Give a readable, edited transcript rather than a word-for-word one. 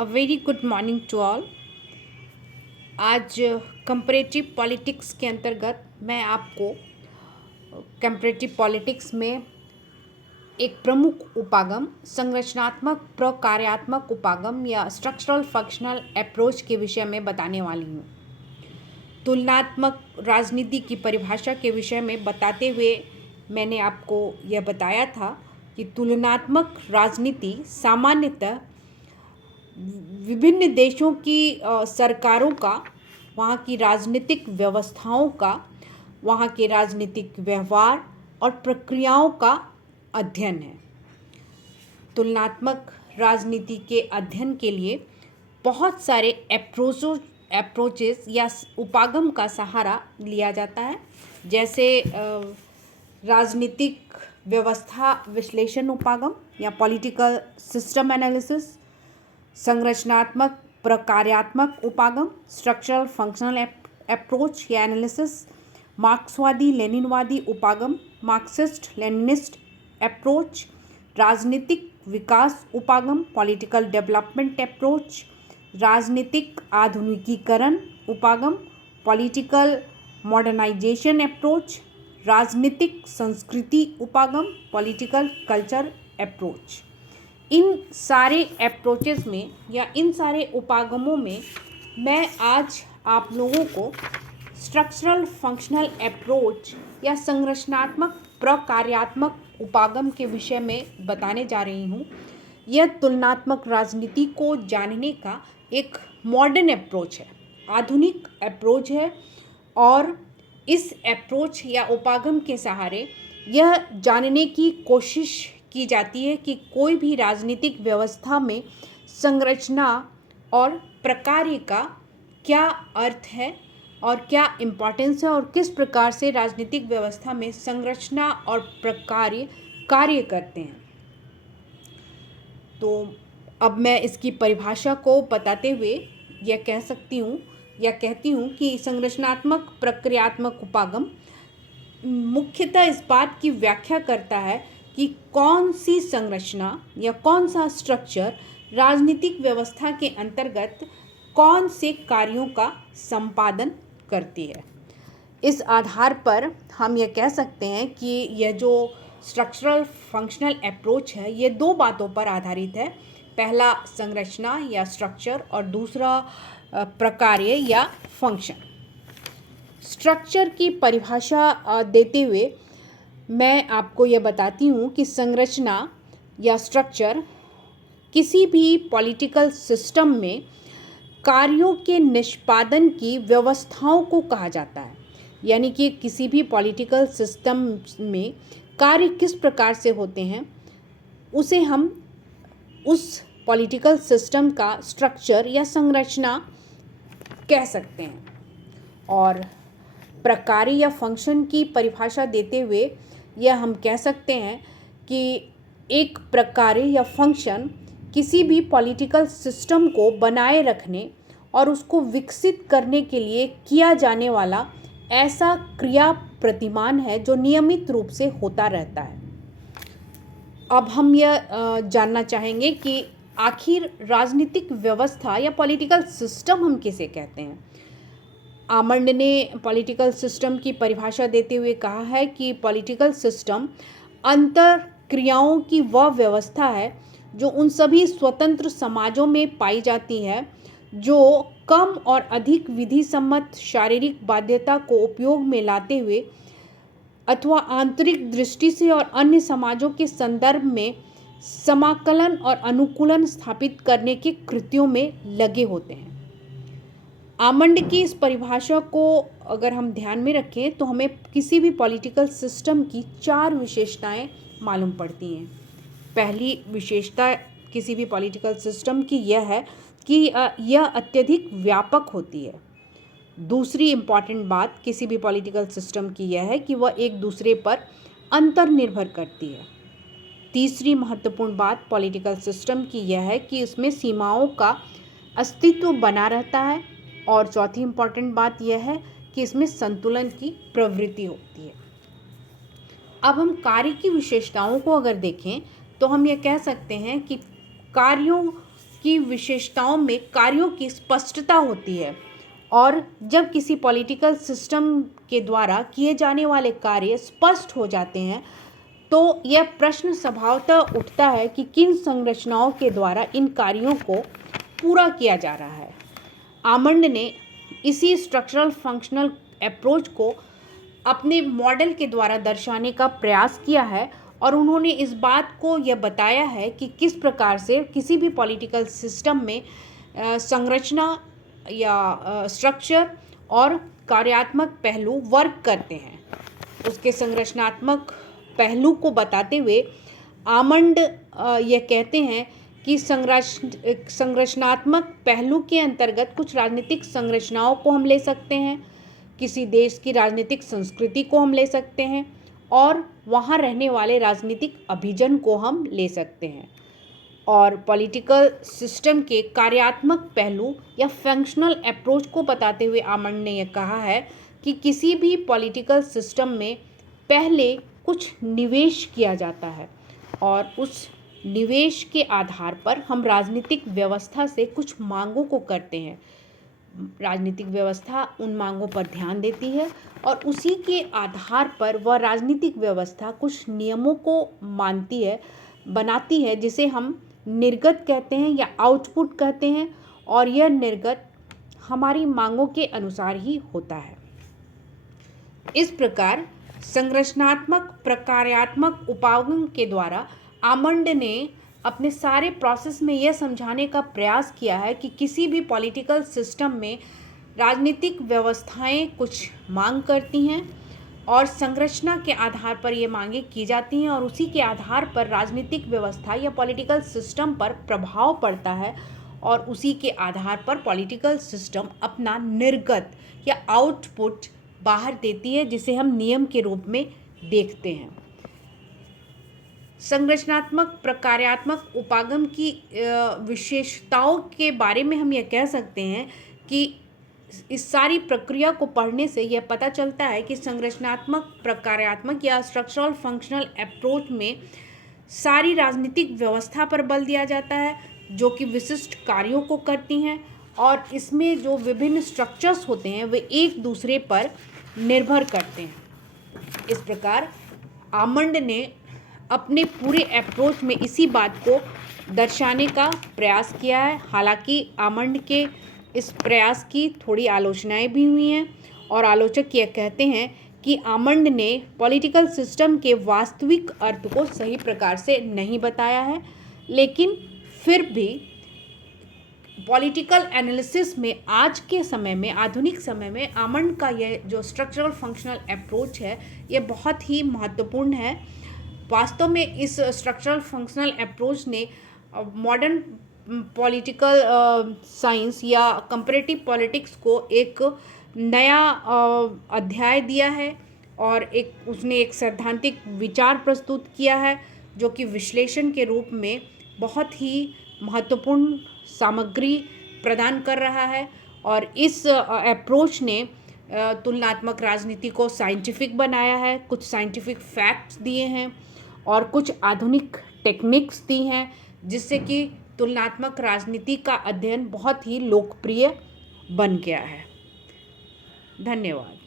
A very good morning to all. आज comparative politics के अंतर्गत मैं आपको कंपैरेटिव पॉलिटिक्स में एक प्रमुख उपागम संरचनात्मक प्रकार्यात्मक उपागम या स्ट्रक्चरल फंक्शनल अप्रोच के विषय में बताने वाली हूँ। तुलनात्मक राजनीति की परिभाषा के विषय में बताते हुए मैंने आपको यह बताया था कि तुलनात्मक राजनीति सामान्यतः विभिन्न देशों की सरकारों का, वहाँ की राजनीतिक व्यवस्थाओं का, वहाँ के राजनीतिक व्यवहार और प्रक्रियाओं का अध्ययन है। तुलनात्मक राजनीति के अध्ययन के लिए बहुत सारे अप्रोचेस या उपागम का सहारा लिया जाता है, जैसे राजनीतिक व्यवस्था विश्लेषण उपागम या पॉलिटिकल सिस्टम एनालिसिस, संरचनात्मक प्रकार्यात्मक उपागम स्ट्रक्चरल फंक्शनल अप्रोच या एनालिसिस, मार्क्सवादी लेनिनवादी उपागम मार्क्सिस्ट लेनिनिस्ट अप्रोच, राजनीतिक विकास उपागम पॉलिटिकल डेवलपमेंट अप्रोच, राजनीतिक आधुनिकीकरण उपागम पॉलिटिकल मॉडर्नाइजेशन अप्रोच, राजनीतिक संस्कृति उपागम पॉलिटिकल कल्चर अप्रोच। इन सारे अप्रोचेस में या इन सारे उपागमों में मैं आज आप लोगों को स्ट्रक्चरल फंक्शनल अप्रोच या संरचनात्मक प्रकार्यात्मक उपागम के विषय में बताने जा रही हूँ। यह तुलनात्मक राजनीति को जानने का एक मॉडर्न अप्रोच है, आधुनिक अप्रोच है, और इस अप्रोच या उपागम के सहारे यह जानने की कोशिश की जाती है कि कोई भी राजनीतिक व्यवस्था में संरचना और प्रकार्य का क्या अर्थ है और क्या इम्पोर्टेंस है और किस प्रकार से राजनीतिक व्यवस्था में संरचना और प्रकार्य कार्य करते हैं। तो अब मैं इसकी परिभाषा को बताते हुए यह कह सकती हूँ या कहती हूँ कि संरचनात्मक प्रक्रियात्मक उपागम मुख्यतः इस बात की व्याख्या करता है कि कौन सी संरचना या कौन सा स्ट्रक्चर राजनीतिक व्यवस्था के अंतर्गत कौन से कार्यों का संपादन करती है। इस आधार पर हम यह कह सकते हैं कि यह जो स्ट्रक्चरल फंक्शनल अप्रोच है, ये दो बातों पर आधारित है। पहला संरचना या स्ट्रक्चर और दूसरा प्रकार्य या फंक्शन। स्ट्रक्चर की परिभाषा देते हुए मैं आपको यह बताती हूँ कि संरचना या स्ट्रक्चर किसी भी पॉलिटिकल सिस्टम में कार्यों के निष्पादन की व्यवस्थाओं को कहा जाता है। यानी कि किसी भी पॉलिटिकल सिस्टम में कार्य किस प्रकार से होते हैं, उसे हम उस पॉलिटिकल सिस्टम का स्ट्रक्चर या संरचना कह सकते हैं। और प्रकार्य या फंक्शन की परिभाषा देते हुए यह हम कह सकते हैं कि एक प्रकार्य या फंक्शन किसी भी पॉलिटिकल सिस्टम को बनाए रखने और उसको विकसित करने के लिए किया जाने वाला ऐसा क्रिया प्रतिमान है जो नियमित रूप से होता रहता है। अब हम यह जानना चाहेंगे कि आखिर राजनीतिक व्यवस्था या पॉलिटिकल सिस्टम हम किसे कहते हैं। आमंड ने पॉलिटिकल सिस्टम की परिभाषा देते हुए कहा है कि पॉलिटिकल सिस्टम अंतर क्रियाओं की वह व्यवस्था है जो उन सभी स्वतंत्र समाजों में पाई जाती है जो कम और अधिक विधि सम्मत शारीरिक बाध्यता को उपयोग में लाते हुए अथवा आंतरिक दृष्टि से और अन्य समाजों के संदर्भ में समाकलन और अनुकूलन स्थापित करने के कृत्यों में लगे होते हैं। आमंड की इस परिभाषा को अगर हम ध्यान में रखें तो हमें किसी भी पॉलिटिकल सिस्टम की 4 विशेषताएं मालूम पड़ती हैं। पहली विशेषता किसी भी पॉलिटिकल सिस्टम की यह है कि यह अत्यधिक व्यापक होती है। दूसरी इम्पॉर्टेंट बात किसी भी पॉलिटिकल सिस्टम की यह है कि वह एक दूसरे पर अंतर्निर्भर करती है। तीसरी महत्वपूर्ण बात पॉलिटिकल सिस्टम की यह है कि इसमें सीमाओं का अस्तित्व बना रहता है। और चौथी इम्पॉर्टेंट बात यह है कि इसमें संतुलन की प्रवृत्ति होती है। अब हम कार्य की विशेषताओं को अगर देखें तो हम ये कह सकते हैं कि कार्यों की विशेषताओं में कार्यों की स्पष्टता होती है, और जब किसी पॉलिटिकल सिस्टम के द्वारा किए जाने वाले कार्य स्पष्ट हो जाते हैं तो यह प्रश्न स्वभावतः उठता है कि किन संरचनाओं के द्वारा इन कार्यों को पूरा किया जा रहा है। आमंड ने इसी स्ट्रक्चरल फंक्शनल अप्रोच को अपने मॉडल के द्वारा दर्शाने का प्रयास किया है, और उन्होंने इस बात को यह बताया है कि किस प्रकार से किसी भी पॉलिटिकल सिस्टम में संरचना या स्ट्रक्चर और कार्यात्मक पहलू वर्क करते हैं। उसके संरचनात्मक पहलू को बताते हुए आमंड यह कहते हैं कि संरचनात्मक पहलू के अंतर्गत कुछ राजनीतिक संरचनाओं को हम ले सकते हैं, किसी देश की राजनीतिक संस्कृति को हम ले सकते हैं, और वहाँ रहने वाले राजनीतिक अभिजन को हम ले सकते हैं। और पॉलिटिकल सिस्टम के कार्यात्मक पहलू या फंक्शनल अप्रोच को बताते हुए आमंड ने यह कहा है कि किसी भी पॉलिटिकल सिस्टम में पहले कुछ निवेश किया जाता है, और उस निवेश के आधार पर हम राजनीतिक व्यवस्था से कुछ मांगों को करते हैं। राजनीतिक व्यवस्था उन मांगों पर ध्यान देती है, और उसी के आधार पर वह राजनीतिक व्यवस्था कुछ नियमों को मानती है, बनाती है, जिसे हम निर्गत कहते हैं या आउटपुट कहते हैं, और यह निर्गत हमारी मांगों के अनुसार ही होता है। इस प्रकार संरचनात्मक प्रकार्यात्मक उपागम के द्वारा आमंड ने अपने सारे प्रोसेस में यह समझाने का प्रयास किया है कि किसी भी पॉलिटिकल सिस्टम में राजनीतिक व्यवस्थाएं कुछ मांग करती हैं, और संरचना के आधार पर ये मांगें की जाती हैं, और उसी के आधार पर राजनीतिक व्यवस्था या पॉलिटिकल सिस्टम पर प्रभाव पड़ता है, और उसी के आधार पर पॉलिटिकल सिस्टम अपना निर्गत या आउटपुट बाहर देती है, जिसे हम नियम के रूप में देखते हैं। संरचनात्मक प्रकार्यात्मक उपागम की विशेषताओं के बारे में हम यह कह सकते हैं कि इस सारी प्रक्रिया को पढ़ने से यह पता चलता है कि संरचनात्मक प्रकार्यात्मक या स्ट्रक्चरल फंक्शनल अप्रोच में सारी राजनीतिक व्यवस्था पर बल दिया जाता है, जो कि विशिष्ट कार्यों को करती हैं, और इसमें जो विभिन्न स्ट्रक्चर्स होते हैं वे एक दूसरे पर निर्भर करते हैं। इस प्रकार आमंड ने अपने पूरे अप्रोच में इसी बात को दर्शाने का प्रयास किया है। हालांकि आमंड के इस प्रयास की थोड़ी आलोचनाएं भी हुई हैं, और आलोचक यह कहते हैं कि आमंड ने पॉलिटिकल सिस्टम के वास्तविक अर्थ को सही प्रकार से नहीं बताया है, लेकिन फिर भी पॉलिटिकल एनालिसिस में आज के समय में, आधुनिक समय में आमंड का यह जो स्ट्रक्चरल फंक्शनल अप्रोच है यह बहुत ही महत्वपूर्ण है। वास्तव में इस स्ट्रक्चरल फंक्शनल अप्रोच ने मॉडर्न पॉलिटिकल साइंस या कंपैरेटिव पॉलिटिक्स को एक नया अध्याय दिया है, और उसने एक सैद्धांतिक विचार प्रस्तुत किया है, जो कि विश्लेषण के रूप में बहुत ही महत्वपूर्ण सामग्री प्रदान कर रहा है। और इस अप्रोच ने तुलनात्मक राजनीति को साइंटिफिक बनाया है, कुछ साइंटिफिक फैक्ट्स दिए हैं, और कुछ आधुनिक टेक्निक्स दी हैं, जिससे कि तुलनात्मक राजनीति का अध्ययन बहुत ही लोकप्रिय बन गया है। धन्यवाद।